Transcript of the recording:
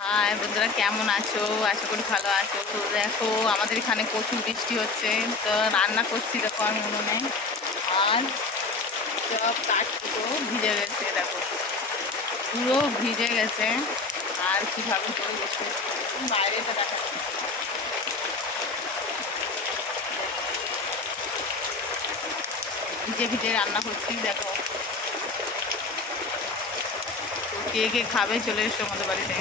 High বন্ধুরা, কেমন আছো? আশা করি ভালো আছো। তো দেখো, আমাদের এখানে প্রচুর বৃষ্টি হচ্ছে। তো রান্না করছি, দেখো আমি উনুনে। আর সব কাঠগুলো ভিজে গেছে, দেখো পুরো ভিজে গেছে। আর কিভাবে করে বসে বাইরেটা দেখা যাচ্ছে। ভিজে ভিজে রান্না করছি, দেখো। তো কে কে খাবে চলে এসো আমাদের বাড়িতে।